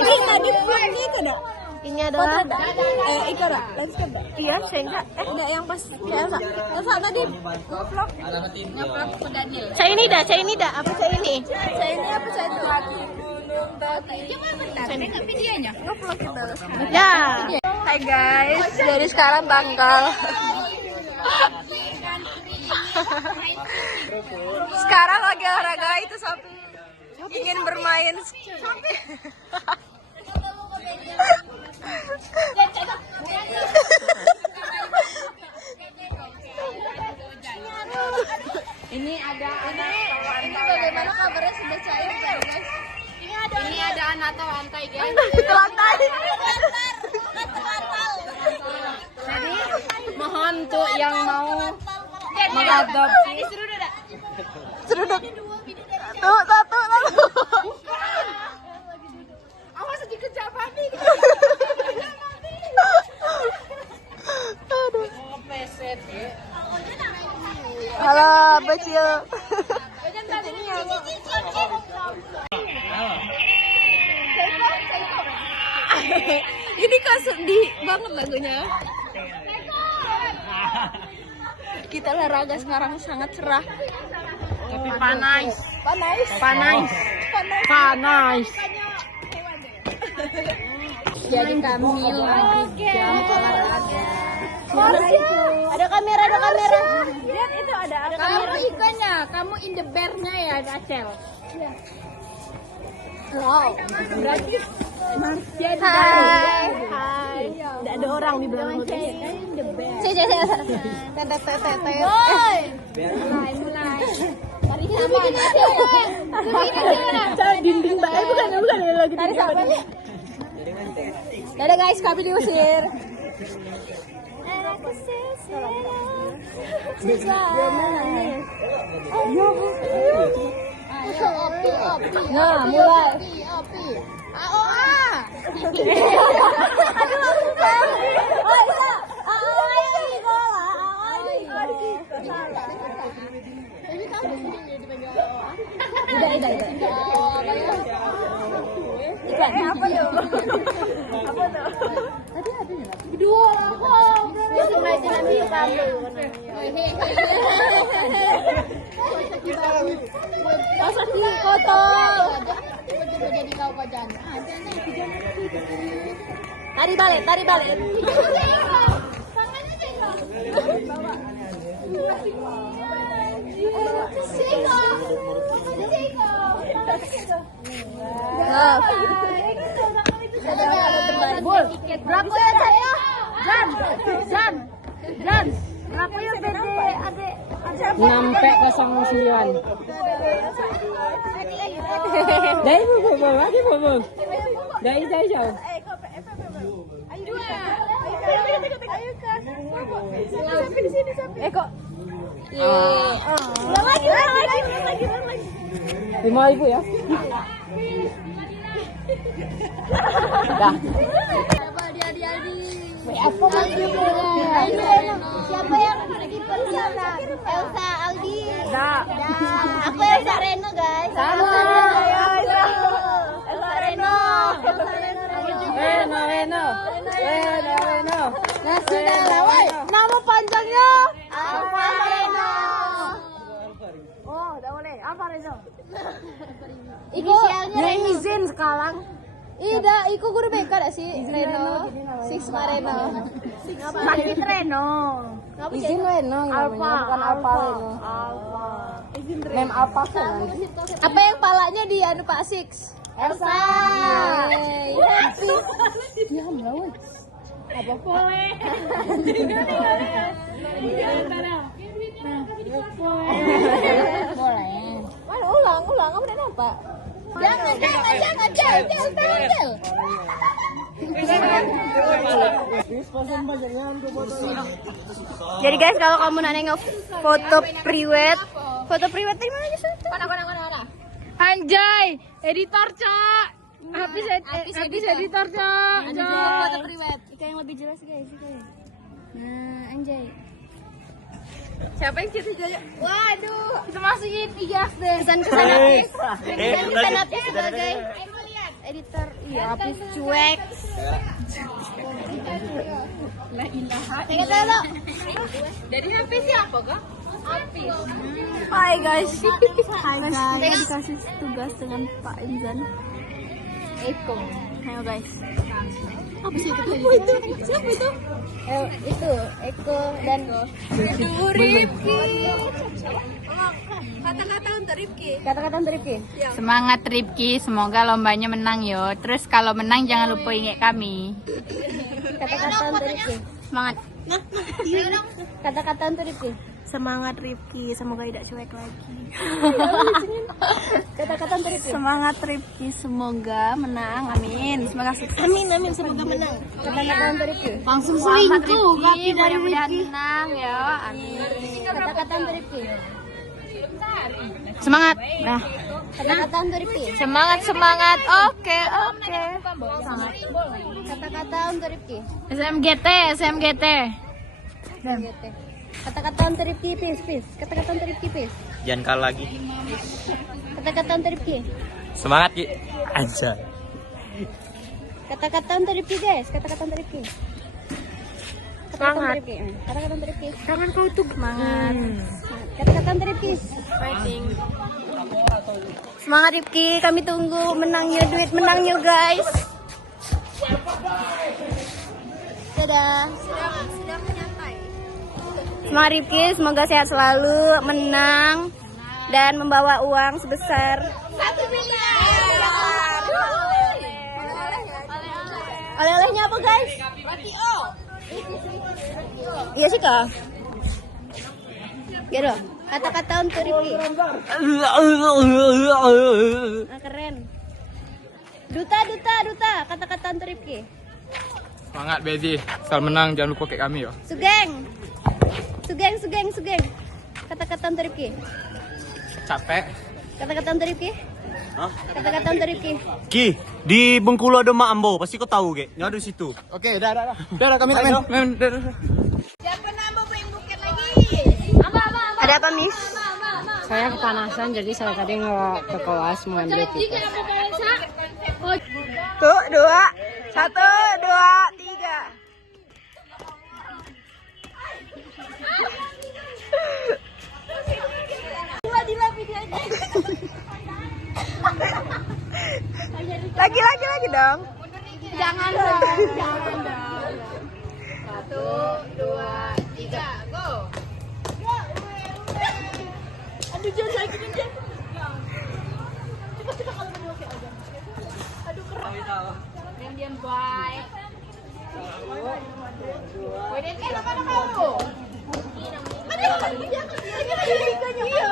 di vlog gitu dah. Ini adalah Ika dah, lanjutkan dah. iya, saya Enggak yang pas kayak Elsa. Elsa tadi vlog ke Daniel. Saya ini dah. Apa saya ini? Saya ini apa saya itu lagi? Gimana bentar? Saya enggak videonya. Nge-vlog kita. Ya. Hai guys, jadi sekarang tanggal sekarang lagi olahraga itu Sofi ingin bermain ini bagaimana kabarnya sudah cair guys? Ini ada anak atau lantai guys? Lantai. Jadi mohon tuh yang mau mengadopsi seruduk. Tuh satu. Awas sedikit Japani. Aduh. Halo, Bacil. Ini kok sedih banget lagunya. Kita olahraga sekarang sangat cerah. Tapi panas. Jadi kami lagi jam olahraga. Ada kamera. Lihat itu ada kamu ikannya, kamu in the bear-nya ya, Acel. Wow. Berarti Marsha di Hai. Tidak ada orang di belakang hotel. Saya. Mulai. Tarik sama. Dinding bayar bukan ya lagi. Tarik sama. Dadah guys, kami diusir. Nah, mulai. Apa tuh? Dua lah kok. Jadi nanti kamu. Masa di kotor. Jadi kau pajan. Tari balik. Berapa ya saya? Jan. Berapa ya PD adek? Sampai 09. Dari bobo. Dari jauh. Ayo kan. Sampai di sini sampai. Kok. Ulang lagi. 5.000 ya. Dah. Siapa yang kiper sana? Elsa Aldi. Aku Elsa Reno guys. Sama. Elsa Reno. Reno. Nama panjangnya Alfa Reno. Oh, udah boleh. Alfa Reno. Inisialnya Yang izin sekarang. Ida, iku guru BK dah sih Reno. Sisma Reno. Sakit Reno. Izin Reno namanya, bukan Alfa Reno. Alfa. Izin Reno. Name Alfa kan. Apa yang palanya di anu Pak Six? Elsa. Happy. Ya melawan. Apa boleh? Boleh. Mana ulang, kamu udah nampak? Jangan. Jadi guys, kalau kamu nanya foto priwet di mana aja sih? Mana? Anjay, editor Cak. Habis editor Cak. Ada dua foto priwet. Ika yang lebih jelas guys, Nah, anjay. Siapa yang cerita? Waduh. Kita masukin 3 deh. Kesan aktif sebagai. editor. Iya, habis cuek. La ilaha Ingat dulu. Dari HP siapa kak? Apis. Hai guys. Hai guys. Dikasih tugas dengan Pak Inzan. Eko. Ayo guys. Apa sih itu? Siapa itu? Itu Eko dan Rifki. Kata-kata untuk Rifki. kata-kata untuk Rifki. Semangat Rifki, semoga lombanya menang yo. Terus kalau menang jangan lupa ingat kami. Kata-kata untuk Rifki. Semangat. Kata-kata untuk Rifki. Semangat Rifki, semoga tidak cuek lagi. Kata-kata untuk Rifki. Semangat Rifki, semoga menang. Amin. Semoga sukses. Amin, semoga menang. Kata-kata untuk Rifki. Langsung selingkuh kaki dari mudahan menang ya. Amin. Kata-kata untuk Rifki. Semangat. Nah, Kata-kata untuk Rifki. semangat. Oke. Kata-kata untuk Rifki. SMGT. Kata-kata untuk Rifki, peace. Kata-kata untuk Rifki, peace. Jangan kalah lagi. Kata-kata untuk Rifki. Semangat Ki. Anjay. Kata-kata untuk Rifki, guys. Kata-kata untuk Rifki. Kata-kata untuk Rifki. Kata-kata untuk Rifki. Jangan kau tuh semangat. Kata-kata untuk Rifki. Semangat Rifki, kami tunggu menangnya guys. Dadah. Semangat Rifki, semoga sehat selalu, menang dan membawa uang sebesar 1 miliar. Oleh-olehnya apa guys? Iya sih kak. Ya dong. Kata-kata untuk Rifki. Keren. Duta. Kata-kata untuk Rifki. Semangat Bezi. Asal menang jangan lupa kayak kami yo. Sugeng. Kata-kata untuk Rifki. Capek. Kata-kata untuk Rifki. Hah? Kata-kata untuk Rifki. Ki, di Bengkulu ada Mak Ambo, pasti kau tahu, Ge. Yang ada di situ. Oke, udah. Udah kami main. Ada apa, Miss? Saya kepanasan, jadi saya tadi nggak ke kelas mengambil tiket. Tuh, 2. 1, 2, 3. Lagi dong. Jangan dong. 1, 2, 3, go. Aduh, jangan lagi nih. Coba kalau mau oke aja. Aduh, keras. Diam baik. Woi, Dek, mana kamu?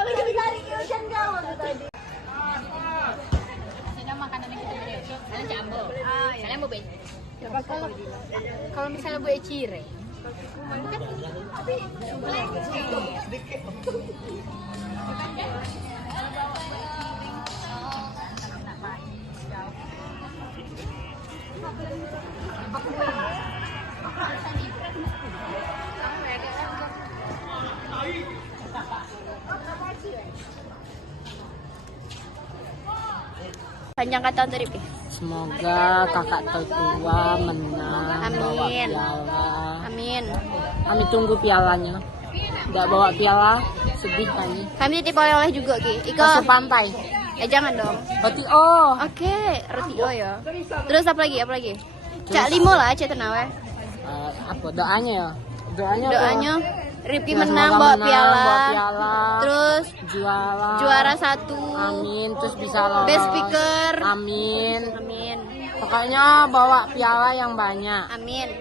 Lagi dicari Ilsan gawang tadi. Ini makanan yang kita beli. Kalian jambo. Kalian mau beli? Kalau misalnya gue cireng. Panjang kata untuk Rifki. Semoga kakak tertua menang, bawa Amin. piala. Amin. Kami tunggu pialanya. Nggak bawa piala, sedih kami. Kami titip oleh-oleh juga, Ki. Iko. Masuk pantai. Jangan dong. Roti oh. Oke, roti O ya. Terus apa lagi? Cak limo lah, cak tenawe. Apa doanya ya? Doanya Rifki Ya, menang semoga bawa menang, piala. bawa piala. Terus juara 1. Amin, terus bisa lolos. Best speaker. Amin. Amin. Pokoknya bawa piala yang banyak. Amin.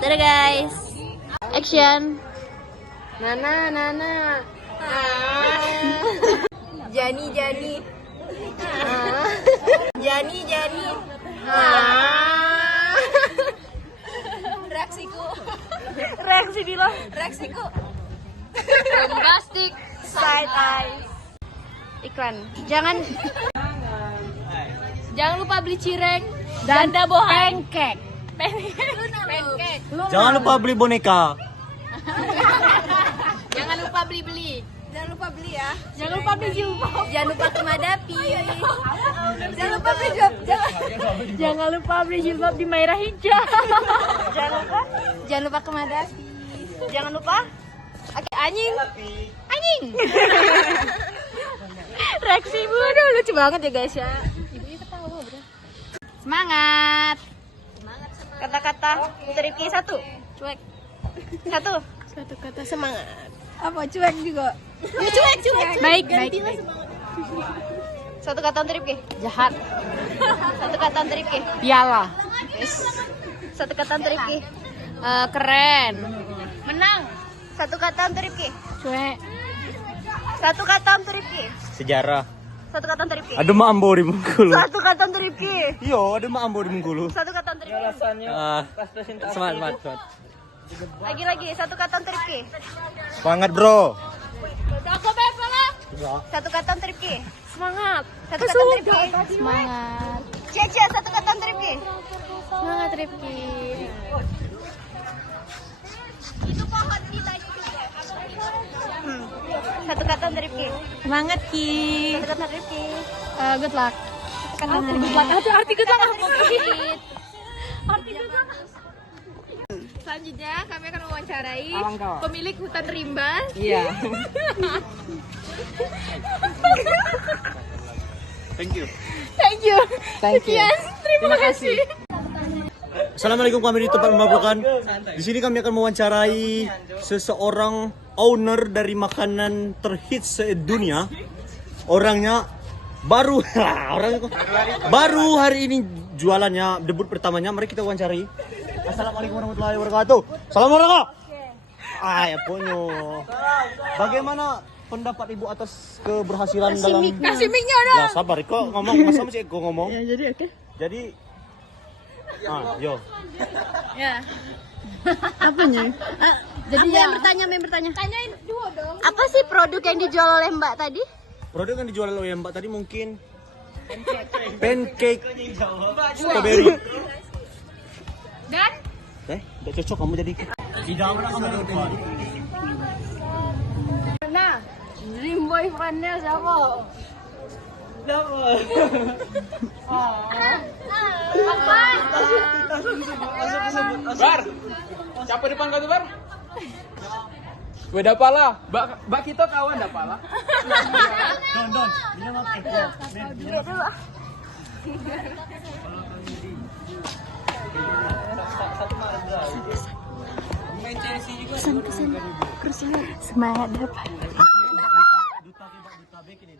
Dadah guys. Action. Nana. Jani. Jani. Reaksi Dilo. Bombastic. Side eye. Iklan. Jangan lupa beli cireng. Danda bohong. Pancake. Jangan lupa beli boneka. Jangan lupa beli-beli. Jangan lupa beli Jangan lupa beli jilbab. Jangan lupa ke Madapi. Jangan lupa beli jilbab. Jangan lupa beli jilbab di Maira Hijau. Jangan lupa ke Madapi. Jangan lupa Anjing. Reaksi ibu, aduh lucu banget ya guys ya. Ibunya ketawa bro. semangat. Kata-kata untuk Rifki 1. Cuek. 1. Satu kata semangat. Apa cuek juga? Ya, cuek. Baik. Satu kata untuk Rifki. Jahat. Satu kata untuk Rifki. Piala. Satu kata untuk Rifki. Keren. Menang. Satu kata untuk Rifki. Cuek. Satu kata untuk Rifki. Sejarah. Satu kata untuk Rifki. Ada mak Ambo di Bengkulu. Satu kata untuk Rifki. Iya, ada mak Ambo di Bengkulu. Satu kata untuk Rifki. Semangat. Lagi. Satu kata untuk Rifki. Semangat, bro. Satu kata untuk Rifki. Semangat. Satu kata untuk Rifki. Semangat. Cia, satu kata untuk Rifki. Semangat Rifki. Satu kata untuk Rifki. Semangat Ki. Satu kata untuk Rifki. Good luck. Satu kata untuk Rifki. Arti good luck apa? Arti good luck. Selanjutnya kami akan mewawancarai pemilik hutan rimba. Iya. Thank you. Sekian, terima kasih. Assalamualaikum, kami di tempat memabukan. Di sini kami akan mewawancarai seseorang owner dari makanan terhits sedunia. Orangnya baru hari ini jualannya, debut pertamanya. Mari kita wawancarai. Assalamualaikum warahmatullahi wabarakatuh. Assalamualaikum. Ya ponyo. Bagaimana pendapat ibu atas keberhasilan dalam? Kasih mic-nya dong. Ya sabar, kok ngomong, masa masih aku ngomong. Ya, jadi oke. Jadi, yo. Ya. Jadi yang bertanya. Tanyain dua dong. Apa sih produk yang dijual oleh Mbak tadi? Produk yang dijual oleh Mbak tadi mungkin pancake strawberry. Dan Udah cocok kamu jadi. Tidak mana kamu lupa. nah, dream boyfriendnya siapa? Bar. Siapa depan kau tuh, Bar? Beda pala. Bak kita kawan dah pala. Don. Bila makan. Semangat dapat. Duta bek ini.